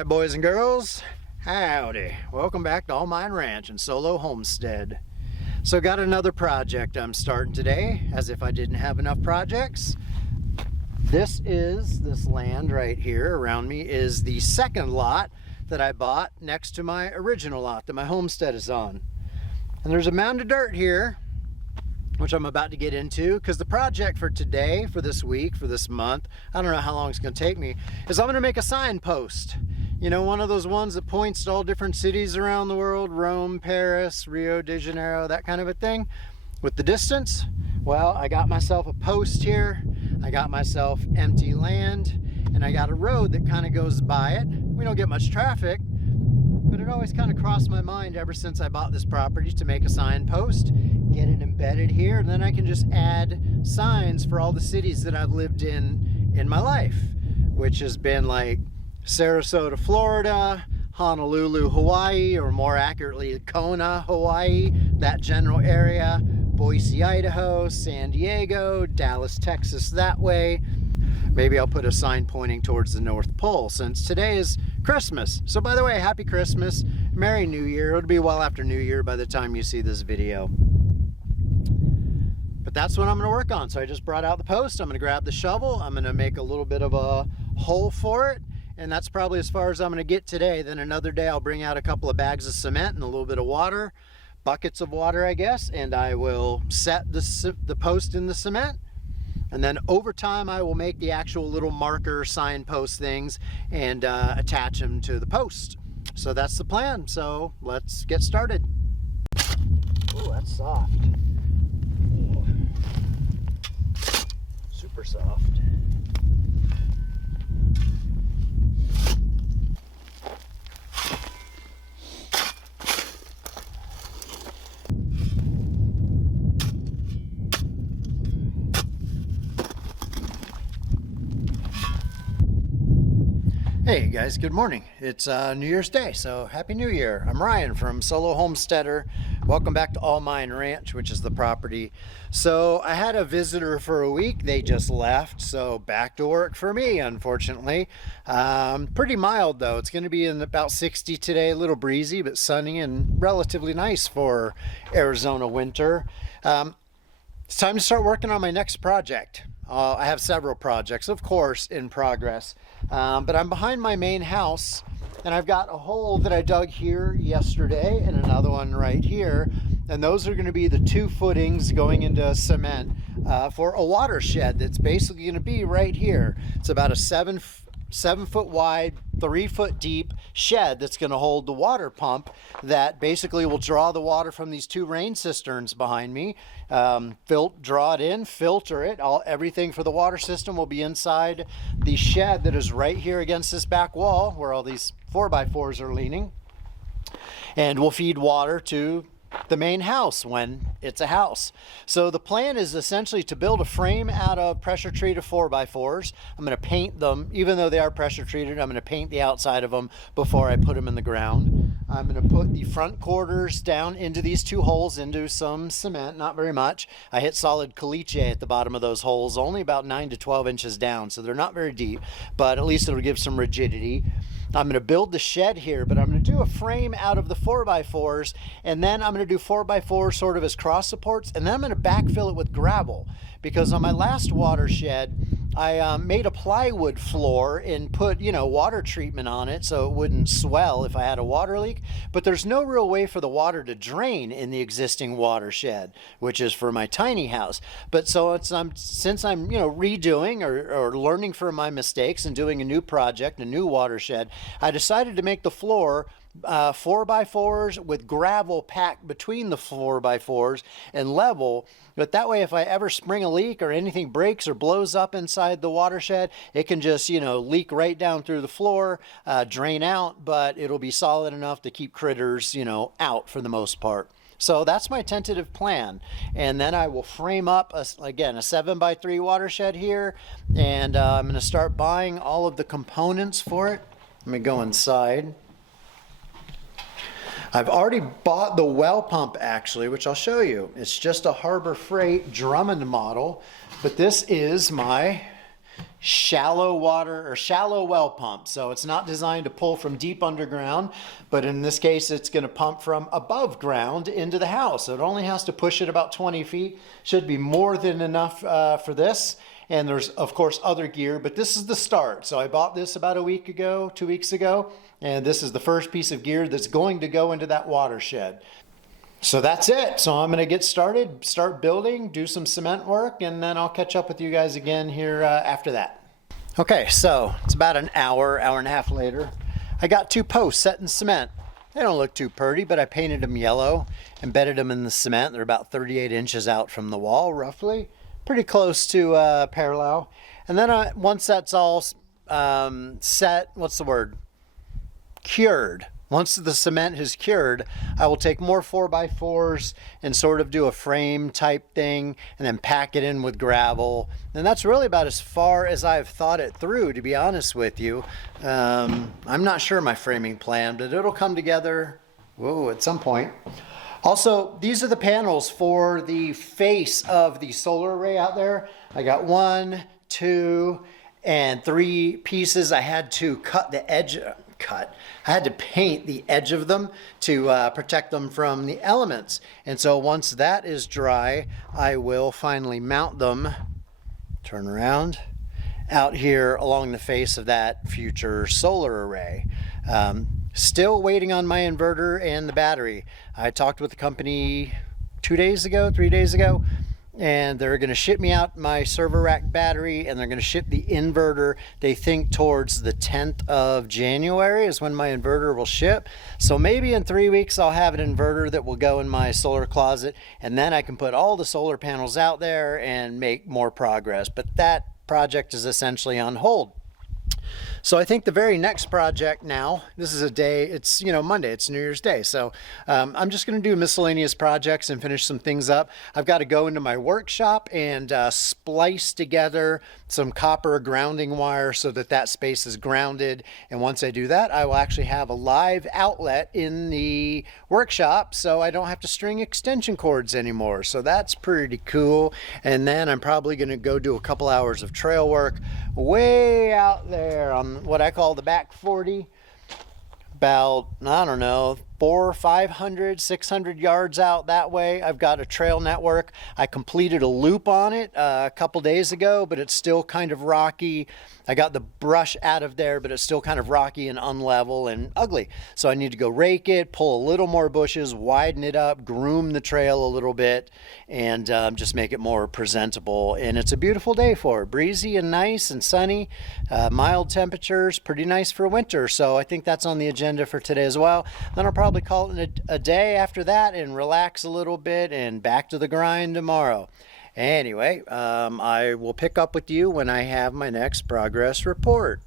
right, boys and girls, howdy. Welcome back to All Mine Ranch and Solo Homestead. So got another project I'm starting today, as if I didn't have enough projects. This land right here around me is the second lot that I bought next to my original lot that my homestead is on. And there's a mound of dirt here, which I'm about to get into, because the project for today, for this week, for this month, I don't know how long it's going to take me, is I'm going to make a signpost. You know, one of those ones that points to all different cities around the world, Rome, Paris, Rio de Janeiro, that kind of a thing, with the distance. Well, I got myself a post here, I got myself empty land, and I got a road that kind of goes by it. We don't get much traffic, but it always kind of crossed my mind ever since I bought this property to make a signpost, get it embedded here, and then I can just add signs for all the cities that I've lived in my life, which has been like Sarasota, Florida, Honolulu, Hawaii, or more accurately Kona, Hawaii, that general area, Boise, Idaho, San Diego, Dallas, Texas, that way. Maybe I'll put a sign pointing towards the North Pole, since today is Christmas. So by the way, happy Christmas, Merry New Year. It'll be well after New Year by the time you see this video. But that's what I'm going to work on. So I just brought out the post. I'm going to grab the shovel. I'm going to make a little bit of a hole for it. And that's probably as far as I'm going to get today. Then another day I'll bring out a couple of bags of cement and a little bit of water, buckets of water, I guess, and I will set the post in the cement. And then over time I will make the actual little marker signpost things and attach them to the post. So that's the plan. So let's get started. Oh, that's soft. Ooh. Super soft. Hey guys, good morning. It's New Year's Day, so Happy New Year. I'm Ryan from Solo Homesteader. Welcome back to All Mine Ranch, which is the property. So I had a visitor for a week. They just left, so back to work for me, unfortunately. Pretty mild though. It's going to be in about 60 today, a little breezy, but sunny and relatively nice for Arizona winter. It's time to start working on my next project. I have several projects, of course, in progress, but I'm behind my main house, and I've got a hole that I dug here yesterday and another one right here, and those are going to be the two footings going into cement for a watershed that's basically going to be right here. It's about a 7 foot wide, 3 foot deep shed that's going to hold the water pump that basically will draw the water from these two rain cisterns behind me, draw it in, filter it. Everything for the water system will be inside the shed that is right here against this back wall where all these 4x4s are leaning, and we'll feed water to the main house when it's a house. So the plan is essentially to build a frame out of pressure treated 4x4s. I'm going to paint them, even though they are pressure treated, I'm going to paint the outside of them before I put them in the ground. I'm going to put the front quarters down into these two holes into some cement, not very much. I hit solid caliche at the bottom of those holes, only about 9 to 12 inches down, so they're not very deep, but at least it'll give some rigidity. I'm going to build the shed here, but I'm going to do a frame out of the 4x4s, and then I'm going to do 4x4 sort of as cross supports, and then I'm going to backfill it with gravel, because on my last watershed I made a plywood floor and put, you know, water treatment on it so it wouldn't swell if I had a water leak, but there's no real way for the water to drain in the existing watershed, which is for my tiny house. But so since I'm, you know, redoing or learning from my mistakes and doing a new project, a new watershed, I decided to make the floor 4x4s with gravel packed between the 4x4s and level, but that way if I ever spring a leak or anything breaks or blows up inside the watershed, it can just, you know, leak right down through the floor, drain out, but it'll be solid enough to keep critters, you know, out for the most part. So that's my tentative plan, and then I will frame up again a 7x3 watershed here, and I'm going to start buying all of the components for it. Let me go inside. I've already bought the well pump actually, which I'll show you. It's just a Harbor Freight Drummond model, but this is my shallow water or shallow well pump. So it's not designed to pull from deep underground, but in this case, it's going to pump from above ground into the house. So it only has to push it about 20 feet. Should be more than enough for this. And there's, of course, other gear, but this is the start. So I bought this about a week ago, 2 weeks ago, and this is the first piece of gear that's going to go into that watershed. So that's it. So I'm going to get started, start building, do some cement work, and then I'll catch up with you guys again here after that. Okay, so it's about an hour, hour and a half later. I got 2 posts set in cement. They don't look too pretty, but I painted them yellow, embedded them in the cement. They're about 38 inches out from the wall, roughly. Pretty close to parallel. And then once that's all set, what's the word? Cured. Once the cement is cured, I will take more 4x4s and sort of do a frame type thing and then pack it in with gravel. And that's really about as far as I've thought it through, to be honest with you. I'm not sure my framing plan, but it'll come together at some point. Also, these are the panels for the face of the solar array out there. I got 1, 2, and 3 pieces. I had to cut the edge, I had to paint the edge of them to protect them from the elements. And so once that is dry, I will finally mount them, turn around, out here along the face of that future solar array. Still waiting on my inverter and the battery. I talked with the company 2 days ago, 3 days ago, and they're going to ship me out my server rack battery, and they're going to ship the inverter. They think towards the 10th of January is when my inverter will ship. So maybe in 3 weeks I'll have an inverter that will go in my solar closet, and then I can put all the solar panels out there and make more progress. But that project is essentially on hold. So I think the very next project now, this is a day, it's, Monday, it's New Year's Day. So I'm just going to do miscellaneous projects and finish some things up. I've got to go into my workshop and splice together some copper grounding wire so that that space is grounded. And once I do that, I will actually have a live outlet in the workshop, so I don't have to string extension cords anymore. So that's pretty cool. And then I'm probably going to go do a couple hours of trail work way out there on what I call the back 40, about, I don't know, 400, 500, 600 yards out that way. I've got a trail network. I completed a loop on it a couple days ago, but it's still kind of rocky. I got the brush out of there, but it's still kind of rocky and unlevel and ugly. So I need to go rake it, pull a little more bushes, widen it up, groom the trail a little bit, and just make it more presentable. And it's a beautiful day for it. Breezy and nice and sunny, mild temperatures, pretty nice for winter. So I think that's on the agenda for today as well. Then I'll probably call it a day after that and relax a little bit and back to the grind tomorrow. Anyway, I will pick up with you when I have my next progress report.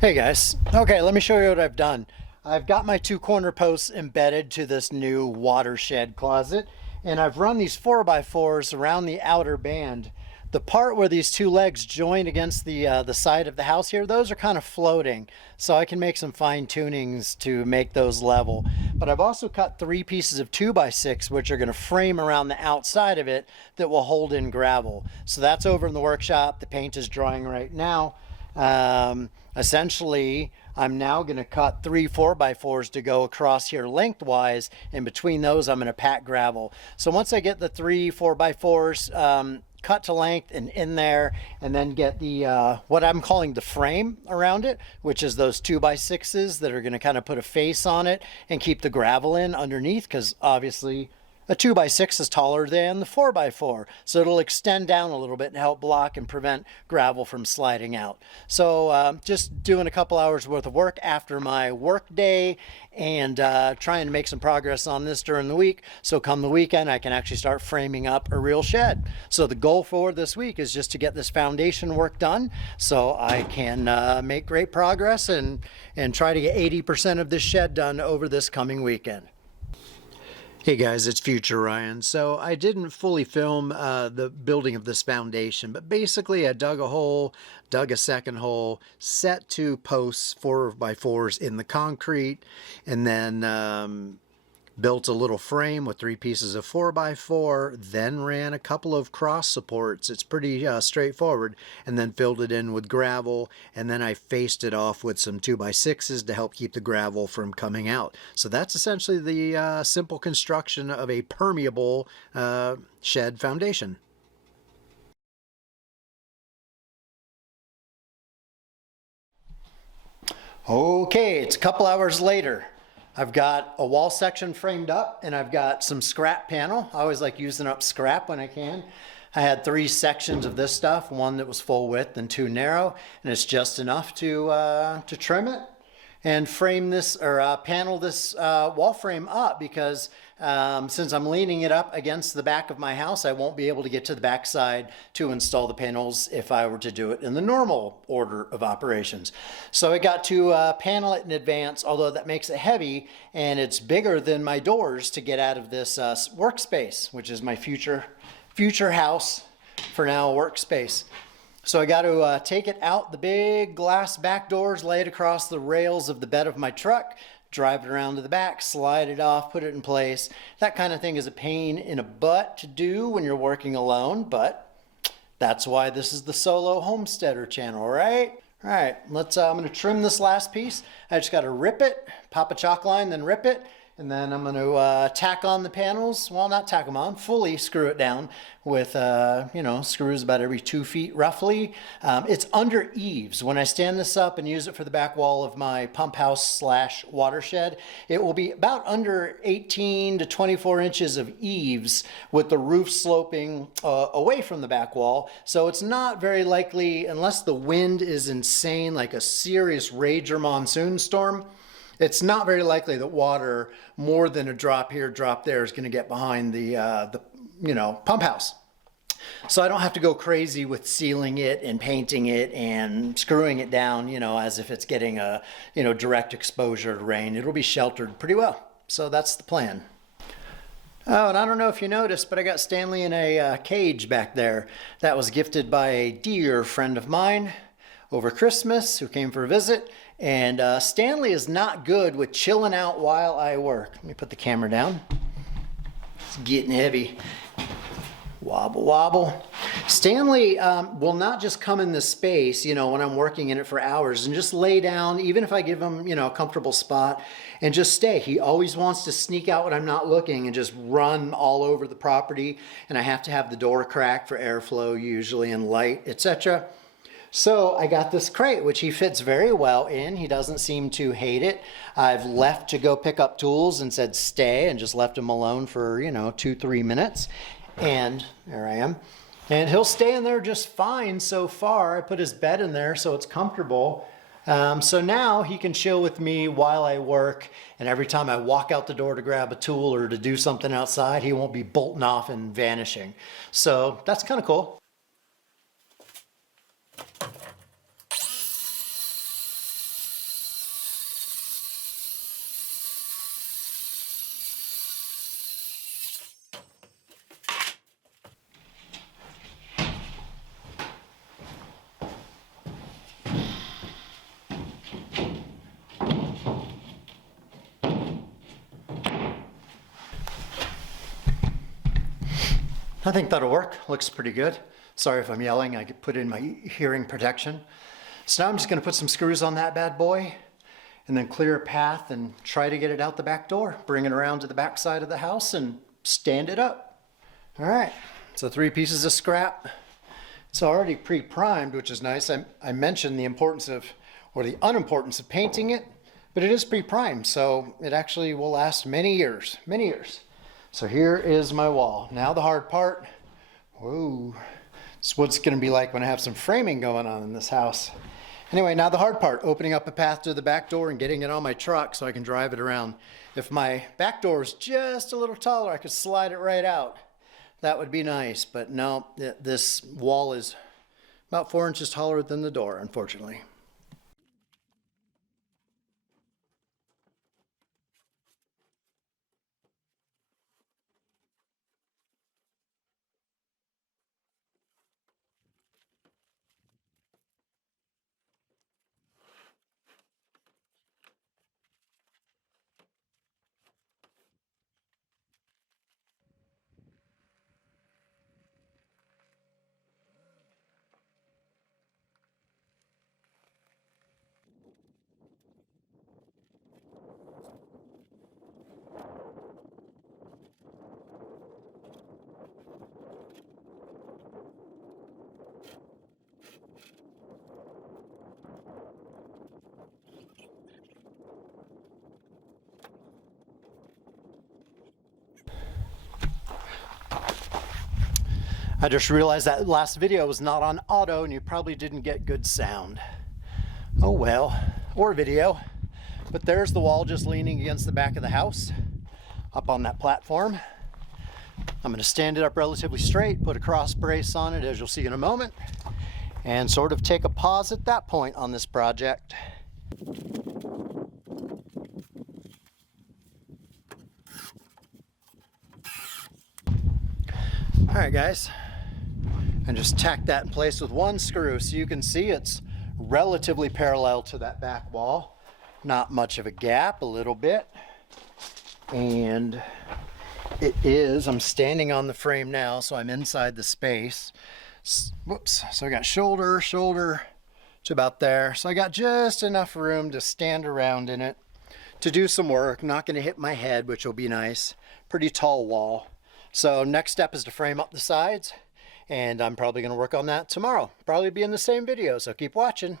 Hey guys, okay, let me show you what I've done. I've got my 2 corner posts embedded to this new watershed closet, and I've run these 4x4s around the outer band. The part where these 2 legs join against the side of the house here, those are kind of floating, so I can make some fine tunings to make those level. But I've also cut 3 pieces of 2x6, which are going to frame around the outside of it that will hold in gravel. So that's over in the workshop. The paint is drying right now. Essentially, I'm now going to cut 3 4x4s to go across here lengthwise, and between those I'm going to pack gravel. So once I get the 3 4x4s cut to length and in there, and then get the what I'm calling the frame around it, which is those 2x6s that are going to kind of put a face on it and keep the gravel in underneath, because obviously a 2x6 is taller than the 4x4, so it'll extend down a little bit and help block and prevent gravel from sliding out. So just doing a couple hours worth of work after my work day, and trying to make some progress on this during the week, so come the weekend I can actually start framing up a real shed. So the goal for this week is just to get this foundation work done so I can make great progress and try to get 80% of this shed done over this coming weekend. Hey guys, it's Future Ryan. So I didn't fully film the building of this foundation, but basically I dug a hole, dug a second hole, set 2 posts, 4x4s in the concrete, and then built a little frame with 3 pieces of 4x4, then ran a couple of cross supports. It's pretty straightforward, and then filled it in with gravel, and then I faced it off with some 2x6s to help keep the gravel from coming out. So that's essentially the simple construction of a permeable shed foundation. Okay, it's a couple hours later. I've got a wall section framed up, and I've got some scrap panel. I always like using up scrap when I can. I had 3 sections of this stuff, one that was full width and 2 narrow, and it's just enough to trim it and frame this, or panel this wall frame up, because since I'm leaning it up against the back of my house, I won't be able to get to the back side to install the panels if I were to do it in the normal order of operations. So I got to panel it in advance, although that makes it heavy, and it's bigger than my doors to get out of this workspace, which is my future house, for now, workspace. So I got to take it out the big glass back doors, lay it across the rails of the bed of my truck, drive it around to the back, slide it off, put it in place. That kind of thing is a pain in a butt to do when you're working alone, but that's why this is the Solo Homesteader channel, right? All right, I'm going to trim this last piece. I just got to rip it, pop a chalk line, then rip it. And then I'm going to tack on the panels. Well, not tack them on, fully screw it down with, screws about every 2 feet roughly. It's under eaves. When I stand this up and use it for the back wall of my pump house / watershed, it will be about under 18 to 24 inches of eaves with the roof sloping away from the back wall. So it's not very likely, unless the wind is insane, like a serious rager monsoon storm, it's not very likely that water more than a drop here, drop there is going to get behind the pump house. So I don't have to go crazy with sealing it and painting it and screwing it down, as if it's getting a, direct exposure to rain. It'll be sheltered pretty well. So that's the plan. Oh, and I don't know if you noticed, but I got Stanley in a cage back there. That was gifted by a dear friend of mine over Christmas who came for a visit. And Stanley is not good with chilling out while I work. Let me put the camera down. It's getting heavy. Wobble, wobble. Stanley will not just come in the space, when I'm working in it for hours, and just lay down, even if I give him, a comfortable spot, and just stay. He always wants to sneak out when I'm not looking and just run all over the property. And I have to have the door cracked for airflow usually, and light, etc. So I got this crate, which he fits very well in. He doesn't seem to hate it. I've left to go pick up tools and said stay, and just left him alone for, 2-3 minutes. And there I am. And he'll stay in there just fine so far. I put his bed in there so it's comfortable. So now he can chill with me while I work. And every time I walk out the door to grab a tool or to do something outside, he won't be bolting off and vanishing. So that's kind of cool. I think that'll work. Looks pretty good. Sorry if I'm yelling. I could put in my hearing protection. So now I'm just going to put some screws on that bad boy and then clear a path and try to get it out the back door. Bring it around to the back side of the house and stand it up. All right. So 3 pieces of scrap. It's already pre-primed, which is nice. I mentioned the importance of, or the unimportance of painting it, but it is pre-primed, so it actually will last many years, many years. So here is my wall. Now the hard part. Whoa. It's what it's going to be like when I have some framing going on in this house. Anyway, now the hard part, opening up a path to the back door and getting it on my truck so I can drive it around. If my back door is just a little taller, I could slide it right out. That would be nice, but no, this wall is about 4 inches taller than the door, unfortunately. I just realized that last video was not on auto and you probably didn't get good sound. Oh well, or video. But there's the wall just leaning against the back of the house, up on that platform. I'm going to stand it up relatively straight, put a cross brace on it, as you'll see in a moment, and sort of take a pause at that point on this project. All right, guys, and just tack that in place with one screw so you can see it's relatively parallel to that back wall. Not much of a gap, a little bit. And it is, I'm standing on the frame now, so I'm inside the space. Whoops, so I got shoulder to about there. So I got just enough room to stand around in it to do some work. Not gonna hit my head, which will be nice. Pretty tall wall. So next step is to frame up the sides, and I'm probably gonna work on that tomorrow. Probably be in the same video, so keep watching.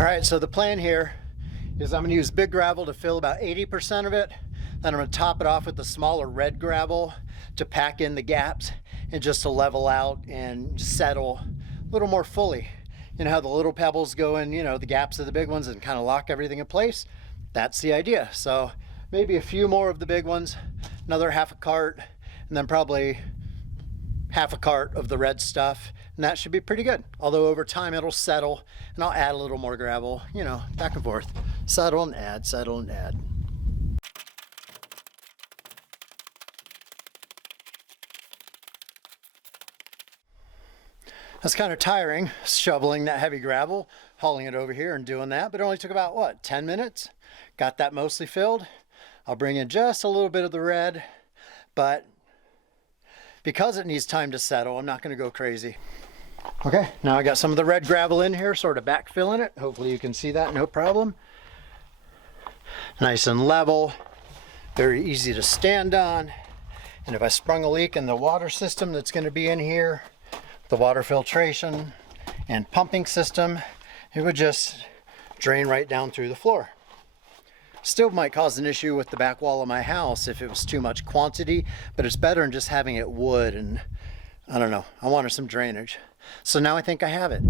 All right, so the plan here is I'm gonna use big gravel to fill about 80% of it. Then I'm gonna top it off with the smaller red gravel to pack in the gaps and just to level out and settle a little more fully. You know how the little pebbles go in, you know, the gaps of the big ones and kind of lock everything in place? That's the idea. So maybe a few more of the big ones, another half a cart, and then probably half a cart of the red stuff, and that should be pretty good. Although over time it'll settle, and I'll add a little more gravel, you know, back and forth. Settle and add, settle and add. That's kind of tiring, shoveling that heavy gravel, hauling it over here and doing that, but it only took about, what, 10 minutes? Got that mostly filled. I'll bring in just a little bit of the red, but because it needs time to settle, I'm not going to go crazy. Okay, now I got some of the red gravel in here, sort of backfilling it. Hopefully you can see that, no problem. Nice and level, very easy to stand on. And if I sprung a leak in the water system that's going to be in here, the water filtration and pumping system, it would just drain right down through the floor. Still might cause an issue with the back wall of my house if it was too much quantity, but it's better than just having it wood, and I don't know, I wanted some drainage. So now I think I have it.